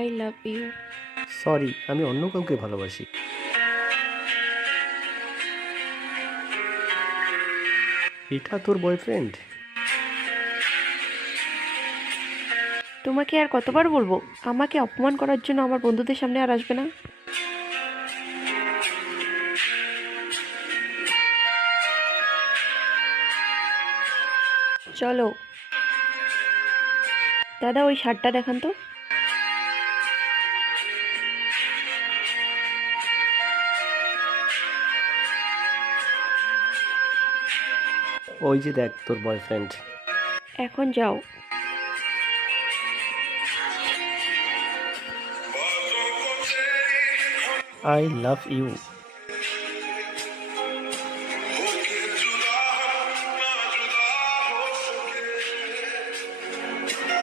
I love you. Sorry, আমি অন্য কাউকে ভালোবাসি। এটা তোর বয়ফ্রেন্ড? তোমাকে আর কতবার বলবো আমাকে অপমান করার জন্য আমার বন্ধুদের সামনে আর আসবে না? চলো। দাদা, ওই শার্টটা দেখান তো। ওই যে দেখ তোর বয়ফ্রেন্ড। এখন যাও। I love you.